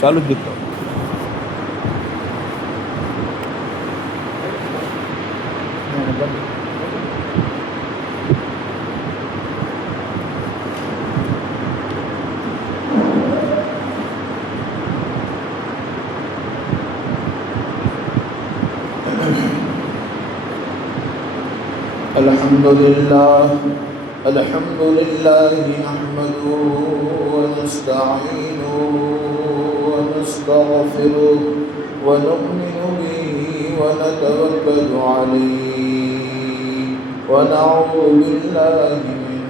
چالو دکھتا الحمد لله نحمده ونستعينه ونستغفره ونؤمن به ونتوكل عليه ونعوذ بالله من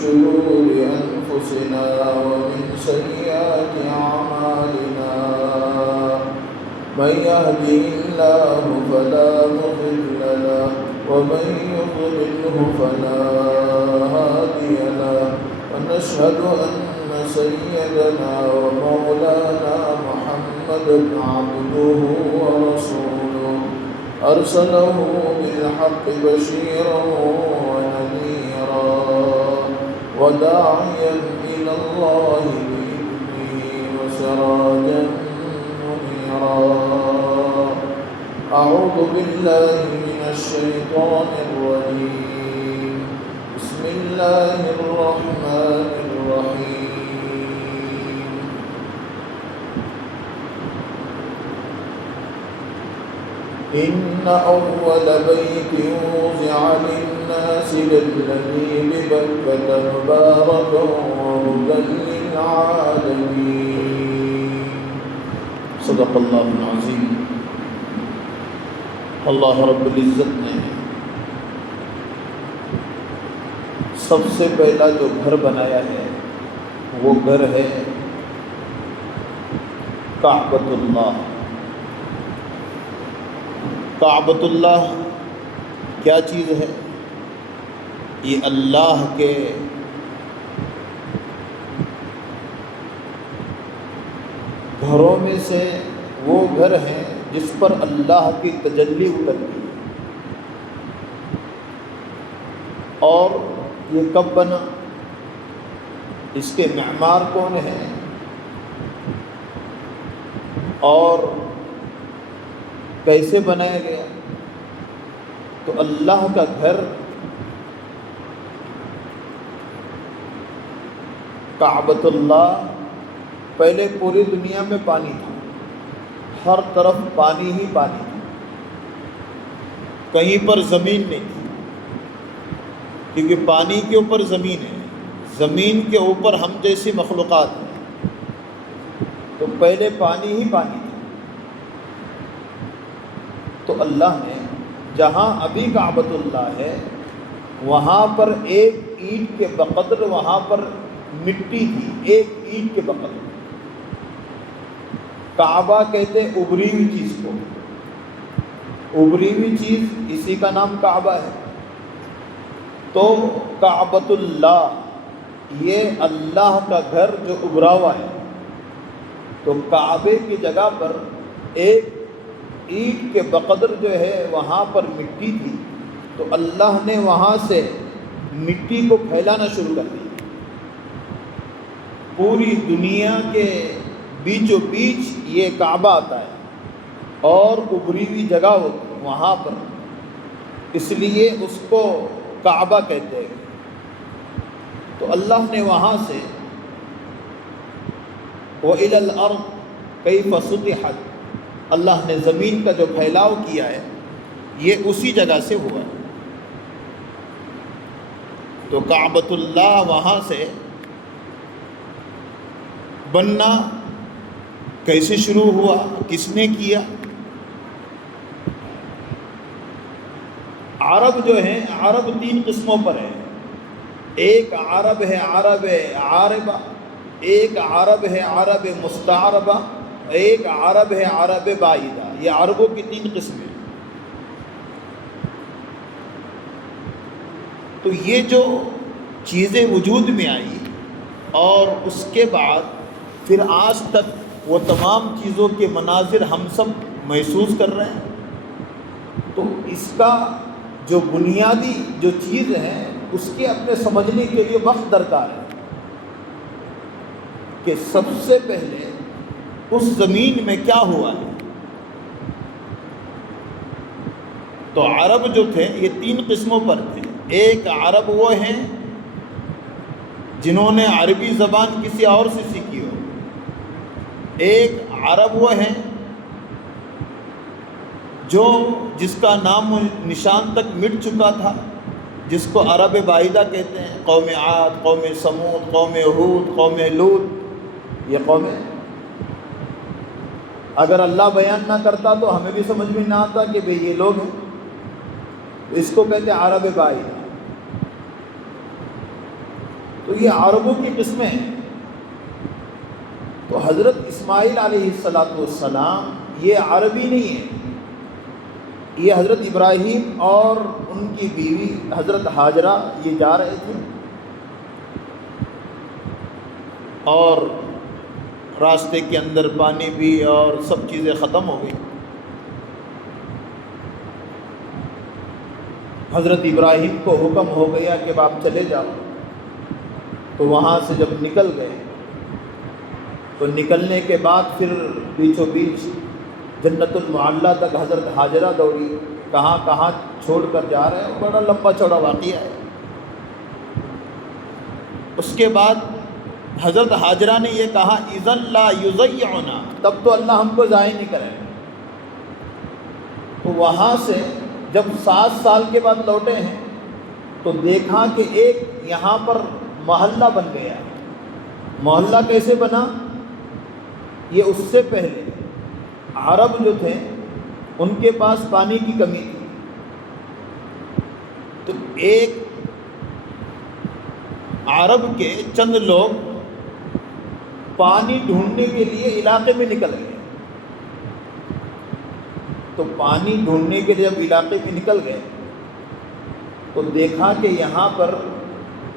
شرور أنفسنا ومن سيئات أعمالنا من يهده الله فلا مضل له ومن يضلله فلا هادي له ونشهد أن سيدنا ومولانا محمدا عبده ورسوله أرسله بالحق بشيرا ونذيرا وداعيا إلى الله بإذنه وسراجا منيرا أعوذ بالله من الشيطان الرجيم بسم الله الرحمن الرحيم إن أول بيت وضع للناس للذي ببكة مباركا وهدى للعالمين صدق الله العظيم. اللہ رب العزت نے سب سے پہلا جو گھر بنایا ہے وہ گھر ہے کعبۃ اللہ. کعبۃ اللہ کیا چیز ہے؟ یہ اللہ کے گھروں میں سے وہ گھر ہیں جس پر اللہ کی تجلی اترتی ہے. اور یہ کب بنا؟ اس کے معمار کون ہیں اور کیسے بنایا گیا؟ تو اللہ کا گھر کعبۃ اللہ پہلے پوری دنیا میں پانی تھا، ہر طرف پانی ہی پانی تھا، کہیں پر زمین نہیں تھی، کیونکہ پانی کے اوپر زمین ہے، زمین کے اوپر ہم جیسی مخلوقات ہیں، تو پہلے پانی ہی پانی تھا. تو اللہ نے جہاں ابھی کعبۃ اللہ ہے وہاں پر ایک اینٹ کے بقدر وہاں پر مٹی تھی، ایک اینٹ کے بقدر. کعبہ کہتے ہیں ابری ہوئی چیز کو، ابری ہوئی چیز اسی کا نام کعبہ ہے. تو کعبۃ اللہ یہ اللہ کا گھر جو ابھرا ہوا ہے. تو کعبے کی جگہ پر ایک اینٹ کے بقدر جو ہے وہاں پر مٹی تھی، تو اللہ نے وہاں سے مٹی کو پھیلانا شروع کر دیا. پوری دنیا کے بیچوں بیچ یہ کعبہ آتا ہے اور ابری ہوئی جگہ ہوتی ہے وہاں پر، اس لیے اس کو کعبہ کہتے ہیں. تو اللہ نے وہاں سے وَإِلَى الْأَرْضِ كَيْفَ سُطِحَتْ، اللہ نے زمین کا جو پھیلاؤ کیا ہے یہ اسی جگہ سے ہوا ہے. تو کعبۃ اللہ وہاں سے بننا کیسے شروع ہوا، کس نے کیا؟ عرب جو ہیں، عرب 3 قسموں پر ہیں. ایک عرب ہے عرب عاربہ، ایک عرب ہے عرب مستعربہ، ایک عرب ہے عرب بعیدہ. یہ عربوں کی 3 قسمیں. تو یہ جو چیزیں وجود میں آئی اور اس کے بعد پھر آج تک وہ تمام چیزوں کے مناظر ہم سب محسوس کر رہے ہیں. تو اس کا جو بنیادی جو چیز ہے اس کے اپنے سمجھنے کے لیے وقت درکار ہے کہ سب سے پہلے اس زمین میں کیا ہوا ہے؟ تو عرب جو تھے یہ 3 قسموں پر تھے۔ ایک عرب وہ ہیں جنہوں نے عربی زبان کسی اور سے سیکھی ہو، ایک عرب وہ ہیں جس کا نام و نشان تک مٹ چکا تھا، جس کو عرب باحدہ کہتے ہیں، قوم عاد، قوم سمود، قوم ہود، قوم لوط، یہ قومیں اگر اللہ بیان نہ کرتا تو ہمیں بھی سمجھ میں نہ آتا کہ بھئی یہ لوگ ہیں، اس کو کہتے ہیں عرب باحدہ۔ تو یہ عربوں کی قسمیں ہیں۔ تو حضرت اسماعیل علیہ السلام یہ عربی نہیں ہے، یہ حضرت ابراہیم اور ان کی بیوی حضرت ہاجرہ یہ جا رہے تھے، اور راستے کے اندر پانی بھی اور سب چیزیں ختم ہو گئی۔ حضرت ابراہیم کو حکم ہو گیا کہ آپ چلے جاؤ، تو وہاں سے جب نکل گئے تو نکلنے کے بعد پھر بیچوں بیچ جنت المعلیٰ تک حضرت ہاجرہ دوڑی، کہاں کہاں چھوڑ کر جا رہے ہیں، بڑا لمبا چوڑا واقعہ ہے۔ اس کے بعد حضرت ہاجرہ نے یہ کہا اذن لا یضیعنا، تب تو اللہ ہم کو ضائع نہیں کرے۔ تو وہاں سے جب 7 سال کے بعد لوٹے ہیں تو دیکھا کہ ایک یہاں پر محلہ بن گیا۔ محلہ کیسے بنا؟ یہ اس سے پہلے عرب جو تھے ان کے پاس پانی کی کمی تھی، تو ایک عرب کے چند لوگ پانی ڈھونڈنے کے لیے علاقے میں نکل گئے۔ تو پانی ڈھونڈنے کے لیے جب علاقے میں نکل گئے تو دیکھا کہ یہاں پر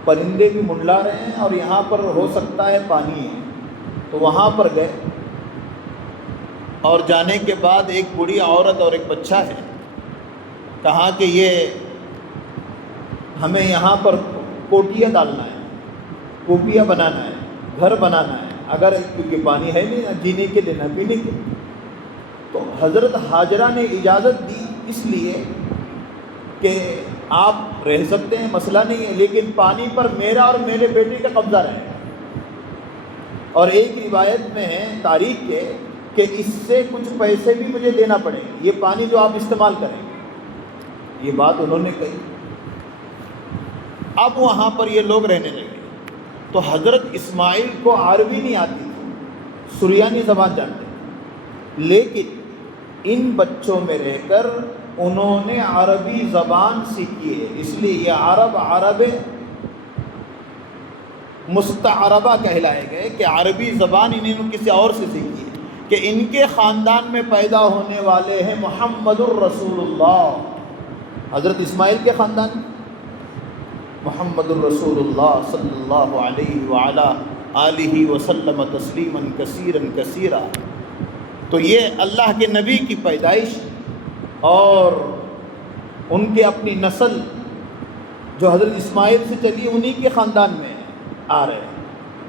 پرندے بھی منڈلا رہے ہیں اور یہاں پر ہو سکتا ہے پانی ہے، تو وہاں پر گئے، اور جانے کے بعد ایک بوڑھی عورت اور ایک بچہ ہے، کہا کہ یہ ہمیں یہاں پر کوٹیاں ڈالنا ہے، کوپیاں بنانا ہے، گھر بنانا ہے، اگر کیونکہ پانی ہے نہیں نہ جینے کے لیے نہ پینے کے لیے۔ تو حضرت ہاجرہ نے اجازت دی اس لیے کہ آپ رہ سکتے ہیں، مسئلہ نہیں ہے، لیکن پانی پر میرا اور میرے بیٹے کا قبضہ رہے گا۔ اور ایک روایت میں ہے تاریخ کے کہ اس سے کچھ پیسے بھی مجھے دینا پڑے، یہ پانی جو آپ استعمال کریں گے، یہ بات انہوں نے کہی۔ اب وہاں پر یہ لوگ رہنے لگے۔ تو حضرت اسماعیل کو عربی نہیں آتی تھی، سریانی زبان جانتے تھے، لیکن ان بچوں میں رہ کر انہوں نے عربی زبان سیکھی ہے، اس لیے یہ عرب مستعربہ کہلائے گئے کہ عربی زبان انہوں نے کسی اور سے سیکھی ہے، کہ ان کے خاندان میں پیدا ہونے والے ہیں محمد الرسول اللہ، حضرت اسماعیل کے خاندان محمد الرسول اللہ صلی اللہ علیہ وعلا آلہ وسلم تسلیما کثیرا کثیرا۔ تو یہ اللہ کے نبی کی پیدائش اور ان کے اپنی نسل جو حضرت اسماعیل سے چلی انہی کے خاندان میں آ رہے ہیں۔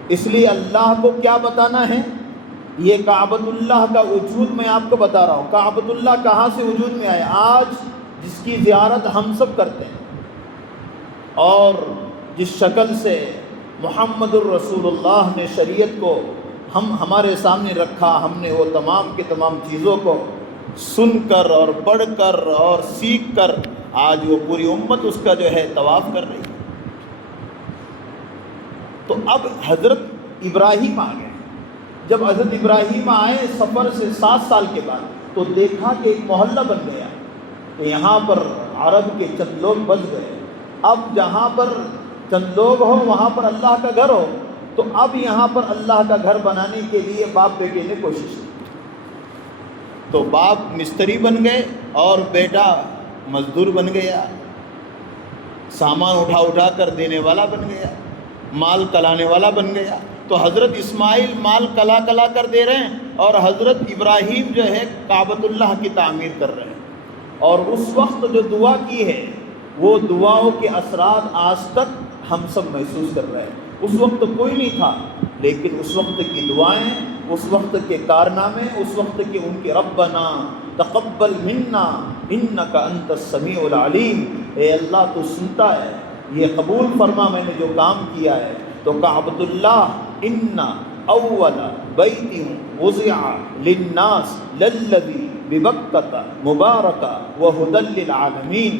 اس لیے اللہ کو کیا بتانا ہے، یہ کعبۃ اللہ کا وجود میں آپ کو بتا رہا ہوں۔ کعبۃ اللہ کہاں سے وجود میں آئے؟ آج جس کی زیارت ہم سب کرتے ہیں اور جس شکل سے محمد الرسول اللہ نے شریعت کو ہمارے سامنے رکھا، ہم نے وہ تمام کے تمام چیزوں کو سن کر اور پڑھ کر اور سیکھ کر آج وہ پوری امت اس کا جو ہے طواف کر رہی ہے۔ تو اب حضرت ابراہیم آ گئے۔ جب حضرت ابراہیم آئے سفر سے 7 سال کے بعد تو دیکھا کہ ایک محلہ بن گیا کہ یہاں پر عرب کے چند لوگ بس گئے۔ اب جہاں پر چند لوگ ہوں وہاں پر اللہ کا گھر ہو، تو اب یہاں پر اللہ کا گھر بنانے کے لیے باپ بیٹے نے کوشش کی۔ تو باپ مستری بن گئے اور بیٹا مزدور بن گیا، سامان اٹھا کر دینے والا بن گیا، مال کلانے والا بن گیا۔ تو حضرت اسماعیل مال کلا کر دے رہے ہیں اور حضرت ابراہیم جو ہے کعبۃ اللہ کی تعمیر کر رہے ہیں۔ اور اس وقت جو دعا کی ہے وہ دعاؤں کے اثرات آج تک ہم سب محسوس کر رہے ہیں۔ اس وقت کوئی نہیں تھا، لیکن اس وقت کی دعائیں اس وقت کے کارنامے، اس وقت کے ان کے ربنا تقبل منا انک انت السمیع العلیم، اے اللہ تو سنتا ہے، یہ قبول فرما میں نے جو کام کیا ہے۔ تو کعبۃ اللہ ان اول بیت وضع للناس للذی ببکۃ مبارکہ وہدی للعالمین،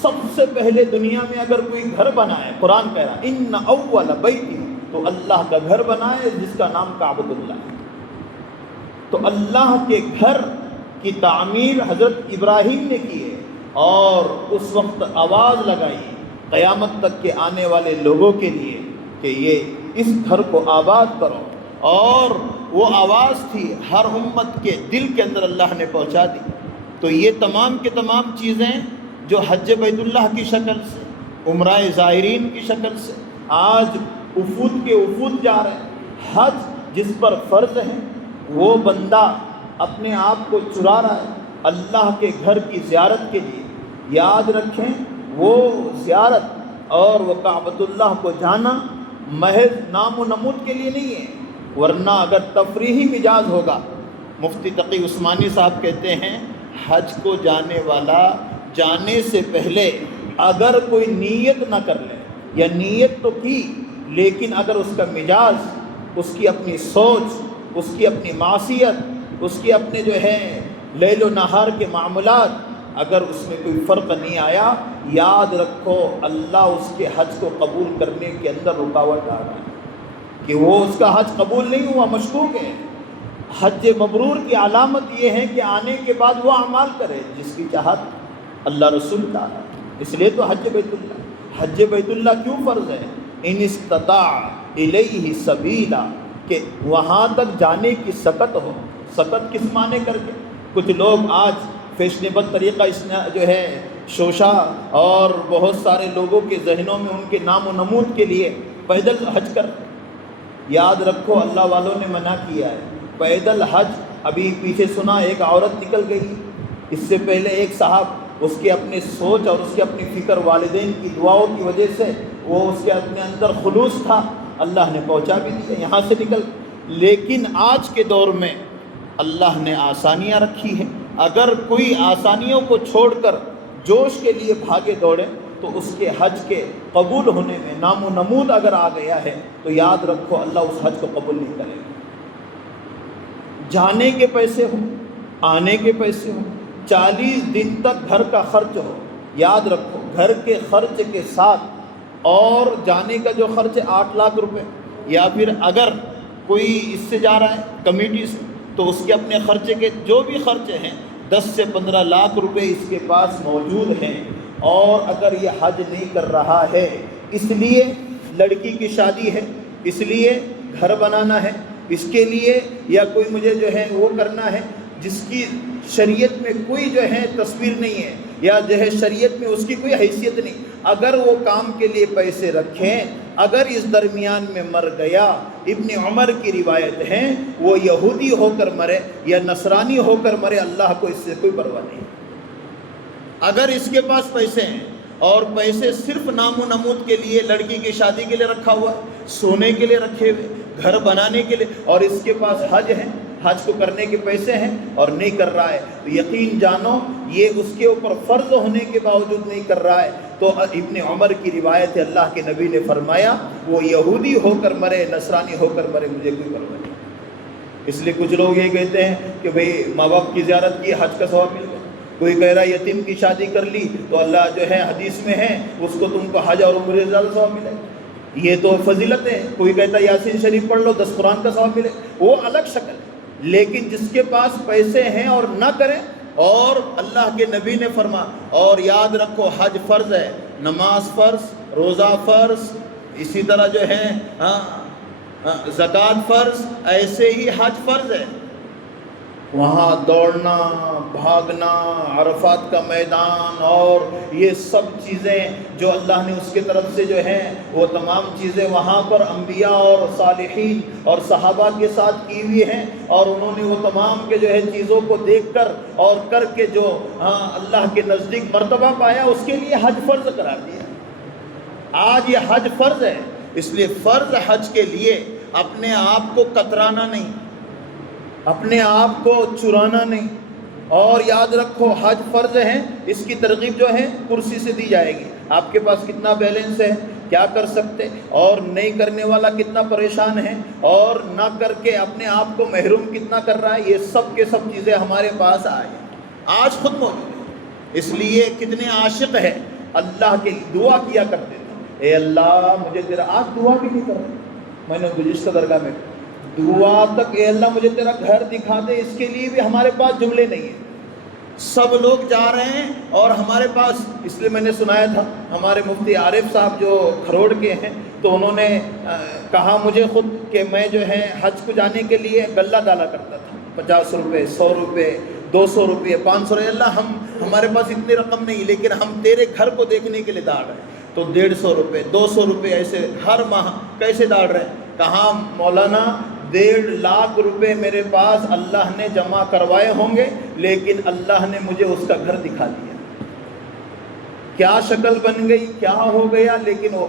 سب سے پہلے دنیا میں اگر کوئی گھر بنائے، قرآن کہہ رہا ان اول بیت، تو اللہ کا گھر بنائے جس کا نام کعبۃ اللہ ہے۔ تو اللہ کے گھر کی تعمیر حضرت ابراہیم نے کی ہے، اور اس وقت آواز لگائی قیامت تک کے آنے والے لوگوں کے لیے کہ یہ اس گھر کو آباد کرو، اور وہ آواز تھی ہر امت کے دل کے اندر اللہ نے پہنچا دی۔ تو یہ تمام کے تمام چیزیں جو حج بیت اللہ کی شکل سے، عمرہ زائرین کی شکل سے، آج وفود کے وفود جا رہے ہیں، حج جس پر فرض ہے وہ بندہ اپنے آپ کو چرا رہا ہے اللہ کے گھر کی زیارت کے لیے۔ یاد رکھیں وہ زیارت اور وہ کعبۃ اللہ کو جانا محض نام و نمود کے لیے نہیں ہے، ورنہ اگر تفریحی مزاج ہوگا، مفتی تقی عثمانی صاحب کہتے ہیں حج کو جانے والا جانے سے پہلے اگر کوئی نیت نہ کر لے، یا نیت تو کی لیکن اگر اس کا مزاج، اس کی اپنی سوچ، اس کی اپنی معصیت، اس کی اپنے جو ہے لیل و نہار کے معاملات، اگر اس میں کوئی فرق نہیں آیا، یاد رکھو اللہ اس کے حج کو قبول کرنے کے اندر رکاوٹ ڈال رہا ہے کہ وہ اس کا حج قبول نہیں ہوا، مشکوک ہے۔ حج مبرور کی علامت یہ ہے کہ آنے کے بعد وہ اعمال کرے جس کی چاہت اللہ رسول کا ہے۔ اس لیے تو حج بیت اللہ کیوں فرض ہے؟ ان استطاع الیہ سبیلا، کہ وہاں تک جانے کی سکت ہو۔ سکت کس معنی کر کے؟ کچھ لوگ آج فیشنیبل طریقہ جو ہے شوشہ، اور بہت سارے لوگوں کے ذہنوں میں ان کے نام و نمود کے لیے پیدل حج کر، یاد رکھو اللہ والوں نے منع کیا ہے پیدل حج۔ ابھی پیچھے سنا ایک عورت نکل گئی، اس سے پہلے ایک صاحب، اس کے اپنے سوچ اور اس کے اپنی فکر، والدین کی دعاؤں کی وجہ سے وہ اس کے اپنے اندر خلوص تھا، اللہ نے پہنچا بھی دیا، یہاں سے نکل۔ لیکن آج کے دور میں اللہ نے آسانیاں رکھی ہیں، اگر کوئی آسانیوں کو چھوڑ کر جوش کے لیے بھاگے دوڑے تو اس کے حج کے قبول ہونے میں نام و نمود اگر آ گیا ہے تو یاد رکھو اللہ اس حج کو قبول نہیں کرے گا۔ جانے کے پیسے ہوں، آنے کے پیسے ہوں، 40 دن تک گھر کا خرچ ہو، یاد رکھو گھر کے خرچ کے ساتھ اور جانے کا جو خرچ ہے 8 لاکھ روپے، یا پھر اگر کوئی اس سے جا رہا ہے کمیٹی سے تو اس کے اپنے خرچے کے جو بھی خرچے ہیں 10 سے 15 لاکھ روپے اس کے پاس موجود ہیں، اور اگر یہ حج نہیں کر رہا ہے، اس لیے لڑکی کی شادی ہے، اس لیے گھر بنانا ہے، اس کے لیے یا کوئی مجھے جو ہے وہ کرنا ہے جس کی شریعت میں کوئی جو ہے تصویر نہیں ہے، یا جو ہے شریعت میں اس کی کوئی حیثیت نہیں، اگر وہ کام کے لیے پیسے رکھیں، اگر اس درمیان میں مر گیا، ابن عمر کی روایت ہے وہ یہودی ہو کر مرے یا نصرانی ہو کر مرے، اللہ کو اس سے کوئی پرواہ نہیں۔ اگر اس کے پاس پیسے ہیں اور پیسے صرف نام و نمود کے لیے، لڑکی کی شادی کے لیے رکھا ہوا ہے، سونے کے لیے رکھے ہوئے، گھر بنانے کے لیے، اور اس کے پاس حج ہے، حج کو کرنے کے پیسے ہیں اور نہیں کر رہا ہے، تو یقین جانو یہ اس کے اوپر فرض ہونے کے باوجود نہیں کر رہا ہے، تو ابن عمر کی روایت ہے اللہ کے نبی نے فرمایا وہ یہودی ہو کر مرے، نصرانی ہو کر مرے، مجھے کوئی پرواہ نہیں۔ اس لیے کچھ لوگ یہ کہتے ہیں کہ بھئی ماں باپ کی زیارت کی، حج کا ثواب مل گیا، کوئی کہہ رہا ہے یتیم کی شادی کر لی تو اللہ جو ہے حدیث میں ہے اس کو تم کو حج اور عمرے سے زیادہ ثواب ملے، یہ تو فضیلت ہے، کوئی کہتا ہے یاسین شریف پڑھ لو 10 قرآن کا ثواب ملے، وہ الگ شکل ہے۔ لیکن جس کے پاس پیسے ہیں اور نہ کریں، اور اللہ کے نبی نے فرما، اور یاد رکھو حج فرض ہے، نماز فرض، روزہ فرض، اسی طرح جو ہے زکوٰۃ فرض، ایسے ہی حج فرض ہے۔ وہاں دوڑنا، بھاگنا، عرفات کا میدان اور یہ سب چیزیں جو اللہ نے اس کے طرف سے جو ہیں وہ تمام چیزیں وہاں پر انبیاء اور صالحین اور صحابہ کے ساتھ کی ہوئی ہیں، اور انہوں نے وہ تمام کے جو ہے چیزوں کو دیکھ کر اور کر کے جو اللہ کے نزدیک مرتبہ پایا، اس کے لیے حج فرض قرار دیا۔ آج یہ حج فرض ہے، اس لیے فرض حج کے لیے اپنے آپ کو کترانا نہیں، اپنے آپ کو چرانا نہیں. اور یاد رکھو حج فرض ہے، اس کی ترغیب جو ہے کرسی سے دی جائے گی. آپ کے پاس کتنا بیلنس ہے، کیا کر سکتے، اور نہیں کرنے والا کتنا پریشان ہے، اور نہ کر کے اپنے آپ کو محروم کتنا کر رہا ہے، یہ سب کے سب چیزیں ہمارے پاس آئے آج خود موجود ہیں. اس لیے کتنے عاشق ہیں اللہ کے دعا کیا کرتے تھے، اے اللہ مجھے تیرا، آج دعا بھی نہیں کر رہے. میں نے گزشتہ درگاہ میں دعا تک، اے اللہ مجھے تیرا گھر دکھا دے، اس کے لیے بھی ہمارے پاس جملے نہیں ہیں. سب لوگ جا رہے ہیں اور ہمارے پاس، اس لیے میں نے سنایا تھا ہمارے مفتی عارف صاحب جو کھروڑ کے ہیں، تو انہوں نے کہا مجھے خود کہ میں جو ہے حج کو جانے کے لیے غلہ ڈالا کرتا تھا، 50 روپے، 100 روپے، 200 روپے، 500 روپے. اللہ ہمارے پاس اتنی رقم نہیں، لیکن ہم تیرے گھر کو دیکھنے کے لیے ڈال رہے ہیں. تو 150 روپے، 200 روپے ایسے ہر ماہ کیسے ڈال رہے ہیں. کہاں مولانا 1.5 لاکھ روپے میرے پاس اللہ نے جمع کروائے ہوں گے، لیکن اللہ نے مجھے اس کا گھر دکھا دیا. کیا شکل بن گئی، کیا ہو گیا. لیکن وہ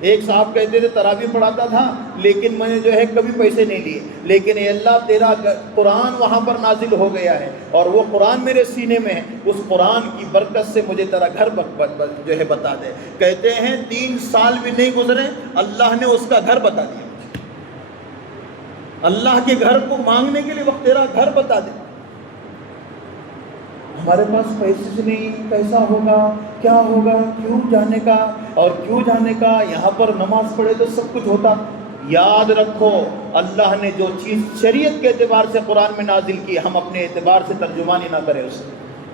ایک صاحب کہتے تھے تراویح پڑھاتا تھا، لیکن میں نے جو ہے کبھی پیسے نہیں لیے، لیکن اے اللہ تیرا قرآن وہاں پر نازل ہو گیا ہے اور وہ قرآن میرے سینے میں ہے، اس قرآن کی برکت سے مجھے تیرا گھر جو ہے بتا دے. کہتے ہیں 3 سال بھی نہیں گزرے، اللہ نے اس کا گھر بتا دیا. اللہ کے گھر کو مانگنے کے لیے وقت تیرا گھر بتا دے. ہمارے پاس پیسے نہیں، کیسا ہوگا، کیا ہوگا، کیوں جانے کا، اور کیوں جانے کا. یہاں پر نماز پڑھے تو سب کچھ ہوتا. یاد رکھو اللہ نے جو چیز شریعت کے اعتبار سے قرآن میں نازل کی، ہم اپنے اعتبار سے ترجمانی نہ کریں اسے.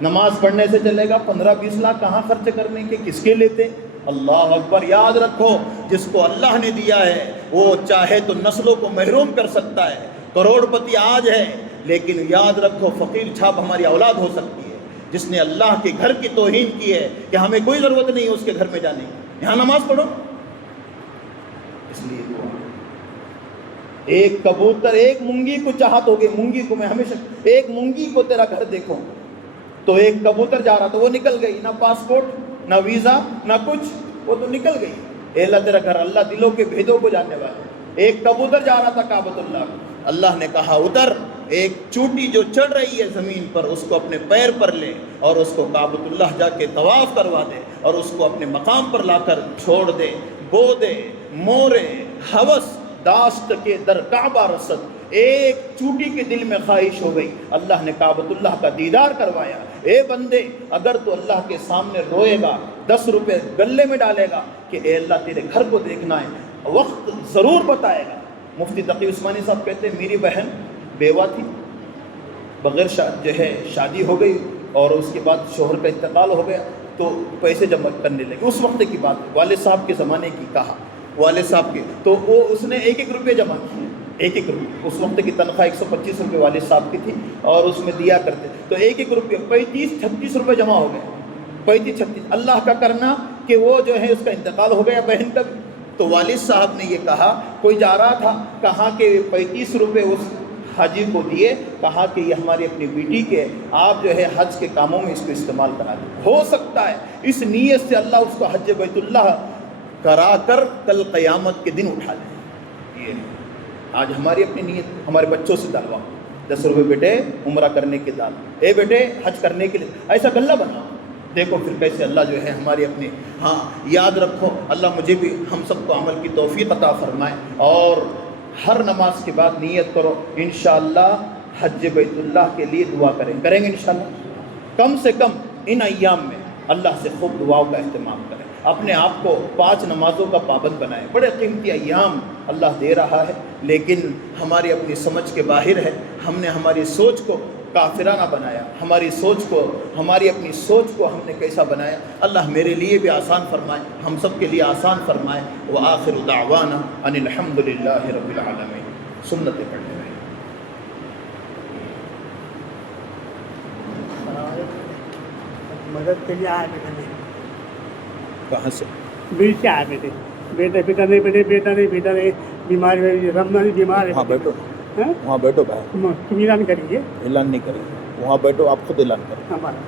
نماز پڑھنے سے چلے گا 15-20 لاکھ کہاں خرچ کرنے کے، کس کے لیتے. اللہ اکبر. یاد رکھو جس کو اللہ نے دیا ہے وہ چاہے تو نسلوں کو محروم کر سکتا ہے. کروڑ پتی آج ہے، لیکن یاد رکھو فقیر چھاپ ہماری اولاد ہو سکتی ہے جس نے اللہ کے گھر کی توہین کی ہے کہ ہمیں کوئی ضرورت نہیں ہے اس کے گھر میں جانے کی، یہاں نماز پڑھو. اس لیے دعا. ایک کبوتر، ایک مونگی کو چاہت ہو گئی، مونگی کو میں ہمیشہ، ایک مونگی کو تیرا گھر دیکھو. تو ایک کبوتر جا رہا، تو وہ نکل گئی، نہ پاسپورٹ، نہ ویزا، نہ کچھ، وہ تو نکل گئی. اے اللہ تیرا گھر، اللہ دلوں کے بھیدوں کو جاننے والا. ایک کبوتر جا رہا تھا کعبۃ اللہ، اللہ نے کہا اتر، ایک چوٹی جو چڑھ رہی ہے زمین پر اس کو اپنے پیر پر لے اور اس کو کعبۃ اللہ جا کے طواف کروا دے اور اس کو اپنے مقام پر لا کر چھوڑ دے. بو دے مورے ہوس داشت کے در کعبہ رسد. ایک چوٹی کے دل میں خواہش ہو گئی، اللہ نے کعبۃ اللہ کا دیدار کروایا. اے بندے اگر تو اللہ کے سامنے روئے گا، 10 روپے گلے میں ڈالے گا کہ اے اللہ تیرے گھر کو دیکھنا ہے، وقت ضرور بتائے گا. مفتی تقی عثمانی صاحب کہتے ہیں میری بہن بیوہ تھی، بغیر جو ہے شادی ہو گئی اور اس کے بعد شوہر کا انتقال ہو گیا، تو پیسے جمع کرنے لگے. اس وقت کی بات، والد صاحب کے زمانے کی کہا، والد صاحب کے، تو وہ اس نے 1-1 روپے جمع کیے، 1-1 روپے. اس وقت کی تنخواہ 125 روپے والد صاحب کی تھی اور اس میں دیا کرتے، تو 1-1 روپے 35-36 روپے جمع ہو گئے. 35-36. اللہ کا کرنا کہ وہ جو ہے اس کا انتقال ہو گیا بہن کا. تو والد صاحب نے یہ کہا، کوئی جا رہا تھا، کہا کہ 35 روپے اس حاجی کو دیے، کہا کہ یہ ہماری اپنی بیٹی کے، آپ جو ہے حج کے کاموں میں اس کو استعمال کرا دیں. ہو سکتا ہے اس نیت سے اللہ اس کو حج بیت اللہ کرا کر کل قیامت کے دن اٹھا لیں. یہ آج ہماری اپنی نیت، ہمارے بچوں سے ڈالوا 10 روپے بیٹے عمرہ کرنے کے دال، اے بیٹے حج کرنے کے لیے، ایسا غلہ بناؤ. دیکھو پھر کیسے اللہ جو ہے ہماری اپنی. ہاں یاد رکھو اللہ مجھے بھی ہم سب کو عمل کی توفیق عطا فرمائے. اور ہر نماز کے بعد نیت کرو انشاءاللہ حج بیت اللہ کے لیے دعا کریں گے انشاءاللہ. کم سے کم ان ایام میں اللہ سے خوب دعاؤں کا اہتمام کریں. اپنے آپ کو 5 نمازوں کا پابند بنائیں. بڑے قیمتی ایام اللہ دے رہا ہے، لیکن ہماری اپنی سمجھ کے باہر ہے. ہم نے ہماری سوچ کو کافرانہ بنایا، ہماری اپنی سوچ کو ہم نے کیسا بنایا. اللہ میرے لیے بھی آسان فرمائے، ہم سب کے لیے آسان فرمائے. وآخر دعوانا ان الحمد للہ رب العالمین. سنتیں پڑھنے رہے. مدد کے لیے آئے بیٹے. کہاں سے؟ بیچ سے آئے بیٹے. بیٹا نہیں بیمار ہے، رمضان بیمار ہے. ہاں بیٹھو، وہاں بیٹھو بھائی. تم اعلان کریں گے؟ اعلان نہیں کریں گے، وہاں بیٹھو، آپ خود اعلان کریں. ہمارا